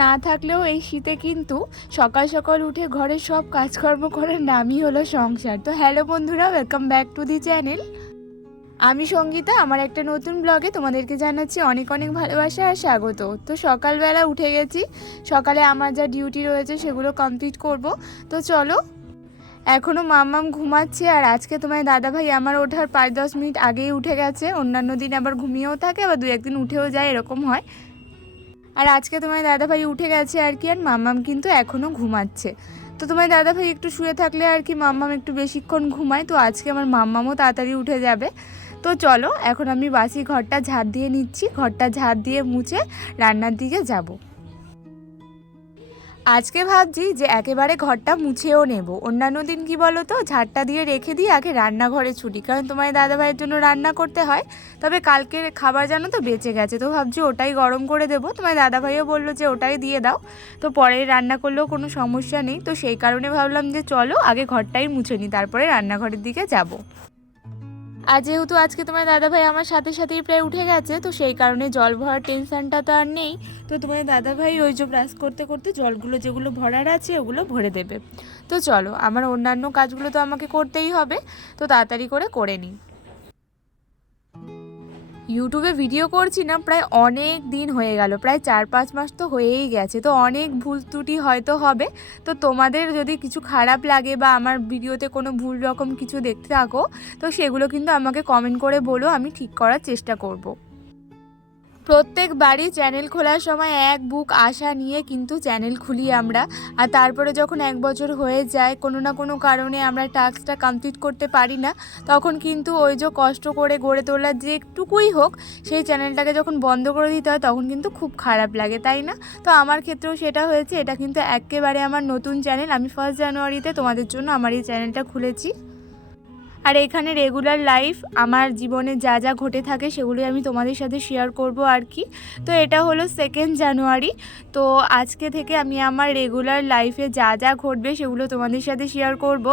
না থাকলেও এই শীতে কিন্তু সকাল সকাল উঠে ঘরের সব কাজকর্ম করার নামই হলো সংসার। তো হ্যালো বন্ধুরা, welcome back to the channel. আমি সঙ্গীতা, আমার একটা নতুন ব্লগে তোমাদেরকে জানাচ্ছি অনেক অনেক ভালোবাসা আর স্বাগত। তো সকালবেলা উঠে গেছি, সকালে আমার যা ডিউটি রয়েছে সেগুলো কমপ্লিট করব। তো চলো, এখনও মাম্মাম ঘুমাচ্ছে আর আজকে তোমার দাদাভাই আমার ওঠার 5-10 মিনিট আগেই উঠে গেছে। অন্যান্য দিন আবার ঘুমিয়েও থাকে, আবার 2-1 দিন উঠেও যায়, এরকম হয়। আর আজকে তোমার দাদাভাই উঠে গেছে আর কি, আর মাম্মাম কিন্তু এখনও ঘুমাচ্ছে। তো তোমার দাদাভাই একটু শুয়ে থাকলে আর কি মাম্মাম একটু বেশিক্ষণ ঘুমায়, তো আজকে আমার মাম্মামও তাড়াতাড়ি উঠে যাবে। তো চলো, এখন আমি বাসি ঘরটা ঝাড় দিয়ে নিচ্ছি, ঘরটা ঝাড় দিয়ে মুছে রান্নার দিকে যাব। আজকে ভাবছি যে একেবারে ঘরটা মুছেও নেব। অন্যান্য দিন কি বলো তো, ঝাড়টা দিয়ে রেখে দিয়ে আগে রান্নাঘরে ছুটি, কারণ তোমার দাদাভাইয়ের জন্য রান্না করতে হয়। তবে কালকের খাবার জানো তো বেঁচে গেছে, তো ভাবছি ওটাই গরম করে দেবো। তোমার দাদাভাইও বললো যে ওটাই দিয়ে দাও, তো পরে রান্না করলেও কোনো সমস্যা নেই। তো সেই কারণে ভাবলাম যে চলো আগে ঘরটাই মুছে নিই, তারপরে রান্নাঘরের দিকে যাব। আর যেহেতু আজকে তোমার দাদাভাই আমার সাথে সাথেই প্রায় উঠে গেছে, তো সেই কারণে জল ভরার টেনশনটা তো আর নেই। তো তোমার দাদাভাই ওই যে ব্রাশ করতে করতে জলগুলো যেগুলো ভরার আছে ওগুলো ভরে দেবে। তো চলো, আমার অন্যান্য কাজগুলো তো আমাকে করতেই হবে, তো তাড়াতাড়ি করে নিই। ইউটিউবে ভিডিও করছি না প্রায় অনেক দিন হয়ে গেল, প্রায় 4-5 মাস তো হয়েই গেছে। তো অনেক ভুল ত্রুটি হয়তো হবে, তো তোমাদের যদি কিছু খারাপ লাগে বা আমার ভিডিওতে কোনো ভুল রকম কিছু দেখতে থাকো, তো সেগুলো কিন্তু আমাকে কমেন্ট করে বলো, আমি ঠিক করার চেষ্টা করব। প্রত্যেকবারই চ্যানেল খোলার সময় এক বুক আশা নিয়ে কিন্তু চ্যানেল খুলি আমরা, আর তারপরে যখন 1 বছর হয়ে যায়, কোনো না কোনো কারণে আমরা টাস্কটা কমপ্লিট করতে পারি না, তখন কিন্তু ওই যে কষ্ট করে গড়ে তোলার যে একটুকুই হোক সেই চ্যানেলটাকে যখন বন্ধ করে দিতে হয় তখন কিন্তু খুব খারাপ লাগে, তাই না? তো আমার ক্ষেত্রেও সেটা হয়েছে। এটা কিন্তু একেবারে আমার নতুন চ্যানেল, আমি 1 জানুয়ারিতে তোমাদের জন্য আমার এই চ্যানেলটা খুলেছি। আর এখানে রেগুলার লাইফ আমার জীবনে যা যা ঘটে থাকে সেগুলোই আমি তোমাদের সাথে শেয়ার করব আর কি। তো এটা হলো 2 জানুয়ারি। তো আজকে থেকে আমি আমার রেগুলার লাইফে যা যা ঘটবে সেগুলো তোমাদের সাথে শেয়ার করব।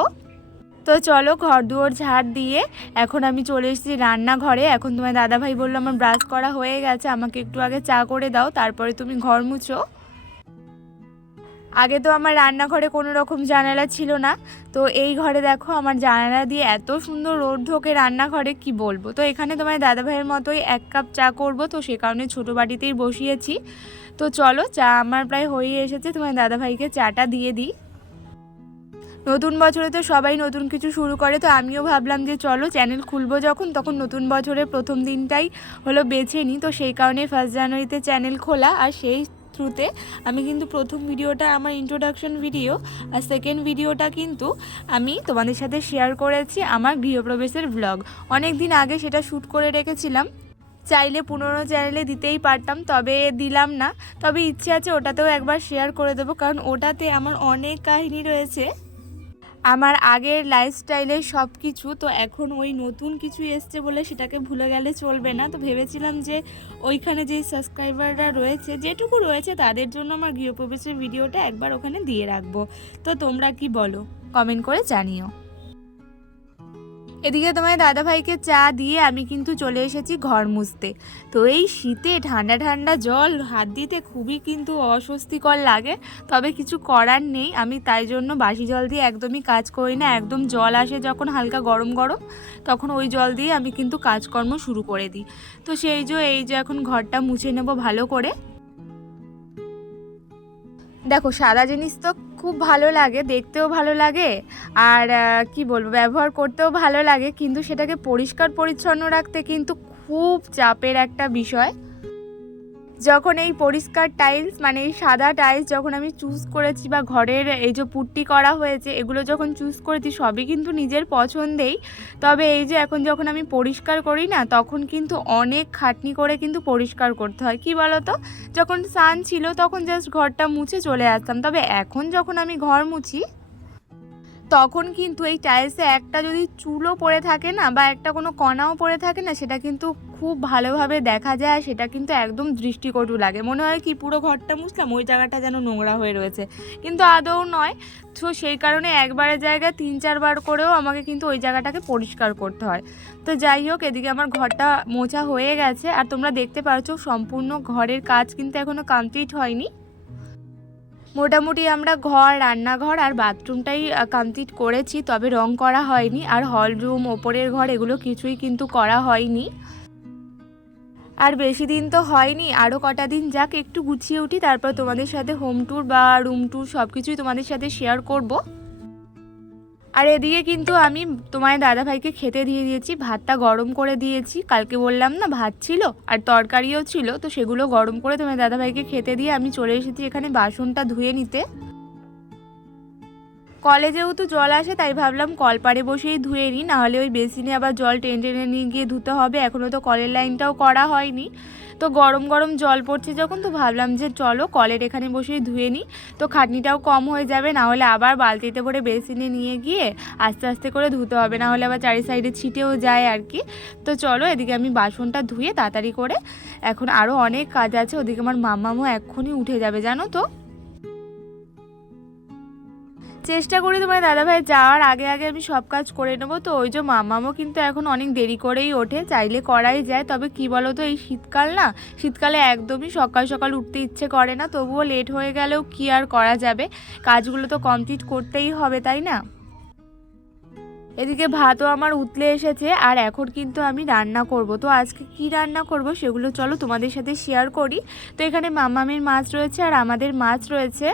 তো চলো, ঘর দুয়ার ঝাড় দিয়ে এখন আমি চলে এসেছি রান্নাঘরে। এখন তোমার দাদাভাই বললো আমার ব্রাশ করা হয়ে গেছে, আমাকে একটু আগে চা করে দাও, তারপরে তুমি ঘর মুছো। আগে তো আমার রান্নাঘরে কোনো রকম জানালা ছিল না, তো এই ঘরে দেখো আমার জানালা দিয়ে এত সুন্দর রোদ ঢোকে রান্নাঘরে, কি বলবো। তো এখানে তোমার দাদাভাইয়ের মতোই 1 কাপ চা করব, তো সে কারণে ছোটো বাটিতেই বসিয়েছি। তো চলো, চা আমার প্রায় হয়ে এসেছে, তোমার দাদাভাইকে চাটা দিয়ে দিই। নতুন বছরে তো সবাই নতুন কিছু শুরু করে, তো আমিও ভাবলাম যে চলো চ্যানেল খুলবো যখন, তখন নতুন বছরের প্রথম দিনটাই হলো বেছে নিই। তো সেই কারণে 1 জানুয়ারিতে চ্যানেল খোলা, আর সেই থ্রুতে আমি কিন্তু প্রথম ভিডিওটা আমার ইন্ট্রোডাকশন ভিডিও, আর সেকেন্ড ভিডিওটা কিন্তু আমি তোমাদের সাথে শেয়ার করেছি আমার গৃহপ্রবেশের ব্লগ। অনেক দিন আগে সেটা শ্যুট করে রেখেছিলাম, চাইলে পুরনো চ্যানেলে দিতেই পারতাম, তবে দিলাম না। তবে ইচ্ছে আছে ওটাতেও একবার শেয়ার করে দেবো, কারণ ওটাতে আমার অনেক কাহিনী রয়েছে, আমার আগের লাইফস্টাইলের সব কিছু। তো এখন ওই নতুন কিছু এসছে বলে সেটাকে ভুলে গেলে চলবে না। তো ভেবেছিলাম যে ওইখানে যেই সাবস্ক্রাইবাররা রয়েছে, যেটুকু রয়েছে, তাদের জন্য আমার গৃহপ্রবেশের ভিডিওটা একবার ওখানে দিয়ে রাখবো। তো তোমরা কি বলো, কমেন্ট করে জানিও। এদিকে তোমার দাদাভাইকে চা দিয়ে আমি কিন্তু চলে এসেছি ঘর মুছতে। তো এই শীতে ঠান্ডা ঠান্ডা জল হাত দিতে খুবই কিন্তু অস্বস্তিকর লাগে, তবে কিছু করার নেই। আমি তাই জন্য বাসি জল দিয়ে একদমই কাজ করি না, একদম জল আসে যখন হালকা গরম গরম, তখন ওই জল দিয়ে আমি কিন্তু কাজকর্ম শুরু করে দিই। তো এই যে এখন ঘরটা মুছে নেব ভালো করে। দেখো, সাদা জিনিস তো খুব ভালো লাগে, দেখতেও ভালো লাগে, আর কি বলবো, ব্যবহার করতেও ভালো লাগে, কিন্তু সেটাকে পরিষ্কার পরিচ্ছন্ন রাখতে কিন্তু খুব চাপের একটা বিষয়। যখন এই পরিষ্কার টাইলস, মানে এই সাদা টাইলস যখন আমি চুজ করেছি, বা ঘরের এই যে পুট্টি করা হয়েছে এগুলো যখন চুজ করেছি, সবই কিন্তু নিজের পছন্দেই। তবে এই যে এখন যখন আমি পরিষ্কার করি না, তখন কিন্তু অনেক খাটনি করে কিন্তু পরিষ্কার করতে হয়। কি বলো তো, যখন সান ছিল তখন জাস্ট ঘরটা মুছে চলে আসতাম, তবে এখন যখন আমি ঘর মুছি তখন কিন্তু এই টাইলসে একটা যদি চুলও পড়ে থাকে না, বা একটা কোনো কণাও পড়ে থাকে না, সেটা কিন্তু খুব ভালোভাবে দেখা যায়। সেটা কিন্তু একদম দৃষ্টিকটু লাগে, মনে হয় কি পুরো ঘরটা মুছলাম, ওই জায়গাটা যেন নোংরা হয়ে রয়েছে, কিন্তু আদৌ নয়। তো সেই কারণে একবারের জায়গায় 3-4 বার করেও আমাকে কিন্তু ওই জায়গাটাকে পরিষ্কার করতে হয়। তো যাই হোক, এদিকে আমার ঘরটা মোছা হয়ে গেছে, আর তোমরা দেখতে পাচ্ছ সম্পূর্ণ ঘরের কাজ কিন্তু এখনও কমপ্লিট হয়নি। মোটামুটি আমরা ঘর, রান্নাঘর আর বাথরুমটাই কমপ্লিট করেছি, তবে রং করা হয়নি। আর হল রুম, ওপরের ঘর এগুলো কিছুই কিন্তু করা হয়নি। আর বেশি দিন তো হয়নি, আরও কটা দিন যাক, একটু গুছিয়ে উঠি, তারপর তোমাদের সাথে হোম ট্যুর বা রুম ট্যুর সব কিছুই তোমাদের সাথে শেয়ার করব। আর এদিকে কিন্তু আমি তোমার দাদাভাইকে খেতে দিয়ে দিয়েছি, ভাতটা গরম করে দিয়েছি। কালকে বললাম না ভাত ছিল আর তরকারিও ছিল, তো সেগুলো গরম করে তোমার দাদাভাইকে খেতে দিয়ে আমি চলে এসেছি এখানে বাসনটা ধুয়ে নিতে। কলে যেহেতু জল আসে তাই ভাবলাম কলপাড়ে বসেই ধুয়ে নিই, নাহলে ওই বেসিনে আবার জল টেনে টেনে নিয়ে গিয়ে ধুতে হবে। এখনও তো কলের লাইনটাও করা হয়নি, তো গরম গরম জল পড়ছে যখন, তো ভাবলাম যে চলো কলের এখানে বসেই ধুয়ে নিই, তো খাটনিটাও কম হয়ে যাবে। না হলে আবার বালতিতে করে বেসিনে নিয়ে গিয়ে আস্তে আস্তে করে ধুতে হবে, না হলে আবার চারি সাইডে ছিটেও যায় আর কি। তো চলো এদিকে আমি বাসনটা ধুয়ে তাড়াতাড়ি করে, এখন আরও অনেক কাজ আছে। ওদিকে আমার মাম্মামও এক্ষুনি উঠে যাবে জানো তো। চেষ্টা করি তোমার দাদাভাই যাওয়ার আগে আগে আমি সব কাজ করে নেবো। তো ওই যে মামামও কিন্তু এখন অনেক দেরি করেই ওঠে, চাইলে করাই যায়, তবে কি বলো তো, এই শীতকাল না, শীতকালে একদমই সকাল সকাল উঠতে ইচ্ছে করে না। তবুও লেট হয়ে গেলেও কি আর করা যাবে, কাজগুলো তো কমপ্লিট করতেই হবে, তাই না। এদিকে ভাতও আমার উতলে এসেছে, আর এখন কিন্তু আমি রান্না করব। তো আজকে কি রান্না করব সেগুলো চলো তোমাদের সাথে শেয়ার করি। তো এখানে মামামের মাছ রয়েছে আর আমাদের মাছ রয়েছে।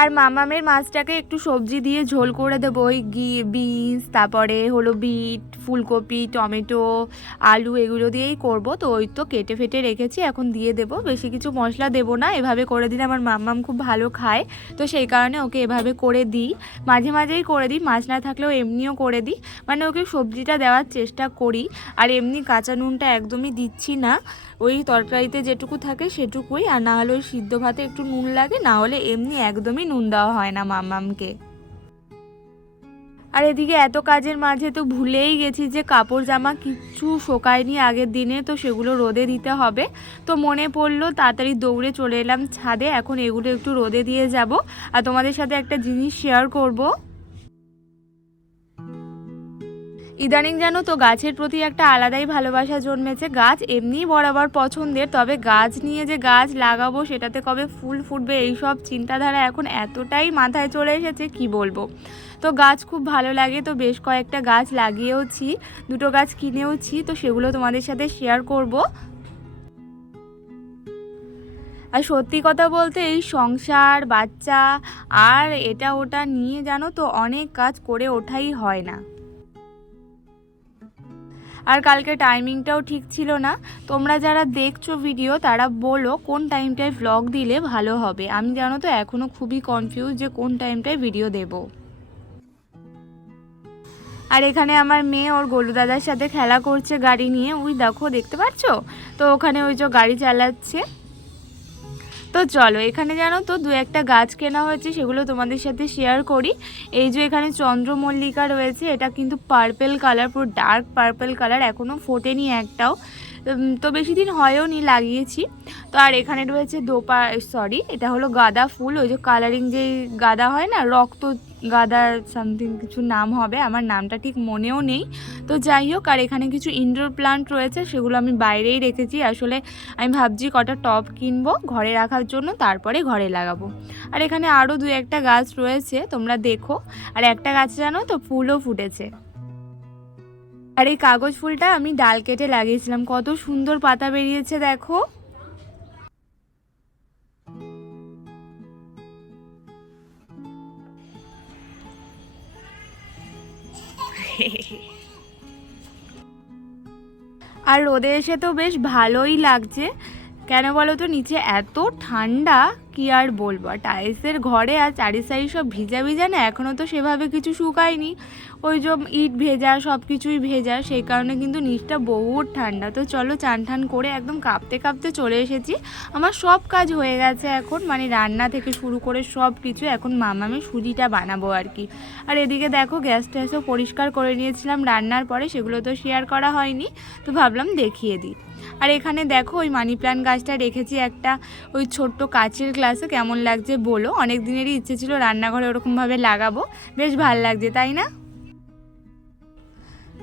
আর মামামের মাছটাকে একটু সবজি দিয়ে ঝোল করে দেবো, ওই বিনস, তারপরে হলো বিট, ফুলকপি, টমেটো, আলু এগুলো দিয়েই করব। তো ওই তো কেটে ফেটে রেখেছি, এখন দিয়ে দেব। বেশি কিছু মশলা দেব না, এভাবে করে দিলে আমার মাম্মাম খুব ভালো খায়, তো সেই কারণে ওকে এভাবে করে দিই। মাঝে মাঝেই করে দিই, মাছ না থাকলেও এমনিও করে দিই, মানে ওকে সবজিটা দেওয়ার চেষ্টা করি। আর এমনি কাঁচা নুনটা একদমই দিচ্ছি না, ওই তরকারিতে যেটুকু থাকে সেটুকুই, আর না হলে ওই সিদ্ধ ভাতে একটু নুন লাগে, না হলে এমনি একদমই নুন দেওয়া হয় না মাম্মামকে। আর এদিকে এত কাজের মাঝে তো ভুলেই গেছি যে কাপড় জামা কিচ্ছু শোকায়নি আগের দিনে, তো সেগুলো রোদে দিতে হবে। তো মনে পড়লো, তাড়াতাড়ি দৌড়ে চলে এলাম ছাদে, এখন এগুলো একটু রোদে দিয়ে যাব। আর তোমাদের সাথে একটা জিনিস শেয়ার করব। ইদানিং জানো তো গাছের প্রতি একটা আলাদাই ভালোবাসা জন্মেছে। গাছ এমনিই বরাবর পছন্দের, তবে গাছ নিয়ে যে গাছ লাগাবো, সেটাতে কবে ফুল ফুটবে, এইসব চিন্তাধারা এখন এতটাই মাথায় চলে এসেছে কি বলবো। তো গাছ খুব ভালো লাগে, তো বেশ কয়েকটা গাছ লাগিয়েওছি, দুটো গাছ কিনেওছি, তো সেগুলো তোমাদের সাথে শেয়ার করব। আর সত্যি কথা বলতে এই সংসার, বাচ্চা আর এটা ওটা নিয়ে জানো তো অনেক কাজ করে ওঠাই হয় না। আর কালকে টাইমিংটাও ঠিক ছিল না। তোমরা যারা দেখছো ভিডিও তারা বলো কোন টাইমটায় ভ্লগ দিলে ভালো হবে। আমি জানো তো এখনও খুবই কনফিউজ যে কোন টাইমটায় ভিডিও দেব। আর এখানে আমার মেয়ে ওর গোলু দাদার সাথে খেলা করছে গাড়ি নিয়ে, ওই দেখো দেখতে পাচ্ছো, তো ওখানে ওই যে গাড়ি চালাচ্ছে। তো চলো, এখানে জানো তো দু একটা গাছ কেনা হয়েছে, সেগুলো তোমাদের সাথে শেয়ার করি। এই যে এখানে চন্দ্রমল্লিকা রয়েছে, এটা কিন্তু পার্পেল কালার, পুরো ডার্ক পার্পেল কালার, এখনও ফোটেনি একটাও, তো বেশি দিন হয়ও নি লাগিয়েছি। তো আর এখানে রয়েছে এটা হলো গাঁদা ফুল, ওই যে কালারিং যে গাঁদা হয় না, রক্ত গাঁদা সামথিং কিছু নাম হবে, আমার নামটা ঠিক মনেও নেই। তো যাই হোক, আর এখানে কিছু ইনডোর প্লান্ট রয়েছে, সেগুলো আমি বাইরেই রেখেছি। আসলে আমি ভাবছি কটা টব কিনবো ঘরে রাখার জন্য, তারপরে ঘরে লাগাবো। আর এখানে আরও দু একটা গাছ রয়েছে, তোমরা দেখো। আর একটা গাছে জানো তো ফুলও ফুটেছে। আর এই কাগজ ফুলটা আমি ডাল কেটে লাগিয়েছিলাম, কত সুন্দর পাতা বেরিয়েছে দেখো। আর রোদে এসে তো বেশ ভালোই লাগছে, কেন বলো তো, নিচে এত ঠান্ডা কি আর বলবো। আর টাইলসের ঘরে আর চারি সাইড সব ভিজা ভিজা না, এখনও তো সেভাবে কিছু শুকায়নি, ওই যে ইট ভেজা, সব কিছুই ভেজা, সেই কারণে কিন্তু নিচটা বহুত ঠান্ডা। তো চলো চান ঠান করে একদম কাঁপতে কাঁপতে চলে এসেছি। আমার সব কাজ হয়ে গেছে এখন, মানে রান্না থেকে শুরু করে সব কিছু। এখন মামামি সুজিটা বানাবো আর কি। আর এদিকে দেখো গ্যাস ট্যাসও পরিষ্কার করে নিয়েছিলাম রান্নার পরে, সেগুলো তো শেয়ার করা হয়নি, তো ভাবলাম দেখিয়ে দিই। আর এখানে দেখো ওই মানি প্ল্যান্ট গাছটা রেখেছি একটা ওই ছোট্ট কাচের গ্লাসে, কেমন লাগছে বলো। অনেক দিনেরই ইচ্ছে ছিল রান্নাঘরে ওরকমভাবে লাগাবো, বেশ ভাল লাগছে তাই না?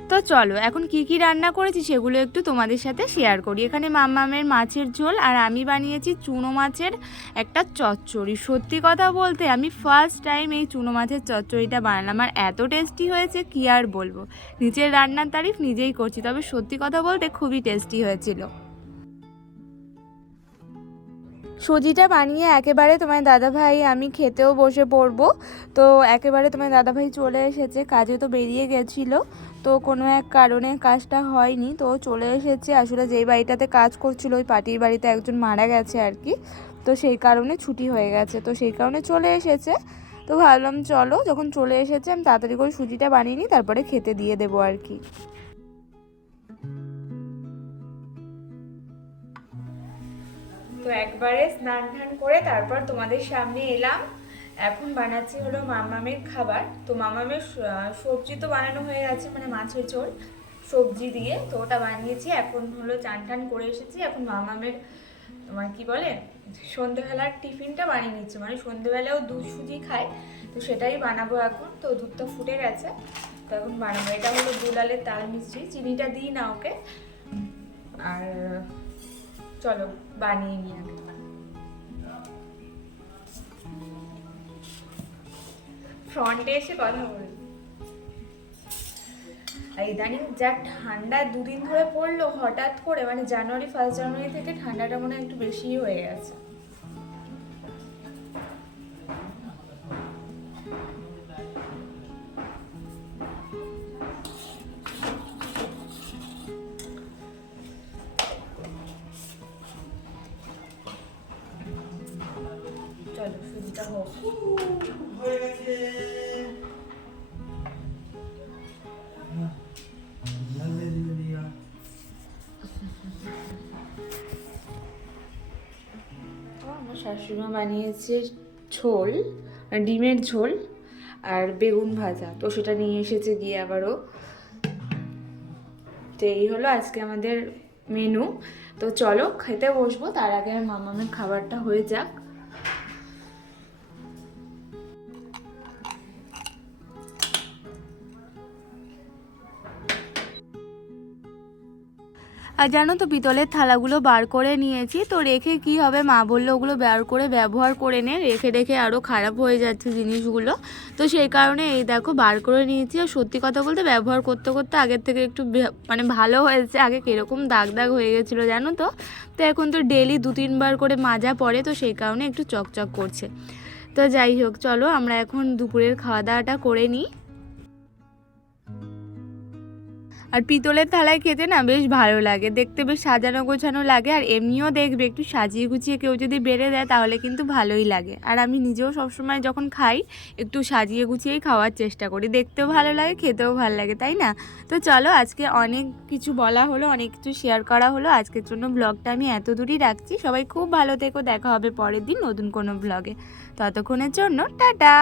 তো চলো এখন কি কি রান্না করেছি সেগুলো একটু তোমাদের সাথে শেয়ার করি। এখানে মামামের মাছের ঝোল, আর আমি বানিয়েছি চুনো মাছের একটা চচ্চড়ি। সত্যি কথা বলতে আমি ফার্স্ট টাইম এই চুনো মাছের চচ্চড়িটা বানালাম, আর এত টেস্টি হয়েছে কি আর বলবো। নিজের রান্নার তারিফ নিজেই করছি, তবে সত্যি কথা বলতে খুবই টেস্টি হয়েছিল। সুজিটা বানিয়ে একেবারে তোমার দাদাভাই আমি খেতেও বসে পড়বো। তো একেবারে তোমার দাদাভাই চলে এসেছে, কাজে তো বেরিয়ে গেছিলো, তো কোনো এক কারণে কাজটা হয়নি, তো চলে এসেছে। আসলে যেই বাড়িটাতে কাজ করছিল ওই পার্টির বাড়িতে একজন মারা গেছে আর কি, তো সেই কারণে ছুটি হয়ে গেছে, তো সেই কারণে চলে এসেছে। তো ভাবলাম চলো যখন চলে এসেছে আমি তাড়াতাড়ি করে সুজিটা বানিয়ে নিই, তারপরে খেতে দিয়ে দেবো আর কি। তো একবারে স্নান টান করে তারপর তোমাদের সামনে এলাম। এখন বানাচ্ছি হলো মামামের খাবার। তো মামামের সবজি তো বানানো হয়ে গেছে, মানে মাছের ঝোল সবজি দিয়ে, তো ওটা বানিয়েছি। এখন হলো চান টান করে এসেছি, এখন মামামের তোমার কি বলে সন্ধেবেলার টিফিনটা বানিয়ে নিচ্ছি, মানে সন্ধেবেলাও দুধ সুজি খায়, তো সেটাই বানাবো এখন। তো দুধটা ফুটে গেছে, তো এখন বানাবো। এটা হলো দুলালের তাল মিষ্টি, চিনিটা দিই না ওকে। আর চলো বানিয়ে নিই আগে। ফ্রন্টে এসে কথা বলি। ইদানিং যা ঠান্ডা দুদিন ধরে পড়লো হঠাৎ করে, মানে জানুয়ারি 1 জানুয়ারি থেকে ঠান্ডাটা মনে হয় একটু বেশিই হয়ে গেছে। চলো সুজিটা হোক। আমার শাশুড়িমা বানিয়েছে ঝোল, ডিমের ঝোল আর বেগুন ভাজা, তো সেটা নিয়ে এসেছে গিয়ে আবারও। তো এই হলো আজকে আমাদের মেনু। তো চলো খেতে বসবো, তার আগে মামামের খাবারটা হয়ে যাক। আর জানো তো পিতলের থালাগুলো বার করে নিয়েছি, তো রেখে কি হবে, মা বললো ওগুলো বার করে ব্যবহার করে নে, রেখে রেখে আরও খারাপ হয়ে যাচ্ছে জিনিসগুলো, তো সেই কারণে এই দেখো বার করে নিয়েছি। আর সত্যি কথা বলতে ব্যবহার করতে করতে আগের থেকে একটু মানে ভালো হয়েছে, আগে কীরকম দাগ দাগ হয়ে গেছিলো জানো তো। তো এখন তো ডেলি 2-3 বার করে মাজা পড়ে, তো সেই কারণে একটু চকচক করছে। তো যাই হোক চলো আমরা এখন দুপুরের খাওয়া দাওয়াটা করে নিই। আর পিতলের থালায় খেতে না বেশ ভালো লাগে, দেখতে বেশ সাজানো গোছানো লাগে। আর এমনিও দেখবে একটু সাজিয়ে গুছিয়ে কেউ যদি বেড়ে দেয় তাহলে কিন্তু ভালোই লাগে। আর আমি নিজেও সবসময় যখন খাই একটু সাজিয়ে গুছিয়েই খাওয়ার চেষ্টা করি, দেখতেও ভালো লাগে খেতেও ভালো লাগে, তাই না? তো চলো আজকে অনেক কিছু বলা হলো, অনেক কিছু শেয়ার করা হলো। আজকের জন্য ব্লগটা আমি এত দূরই রাখছি। সবাই খুব ভালো থেকো, দেখা হবে পরের দিন নতুন কোনো ব্লগে। ততক্ষণের জন্য টাটা।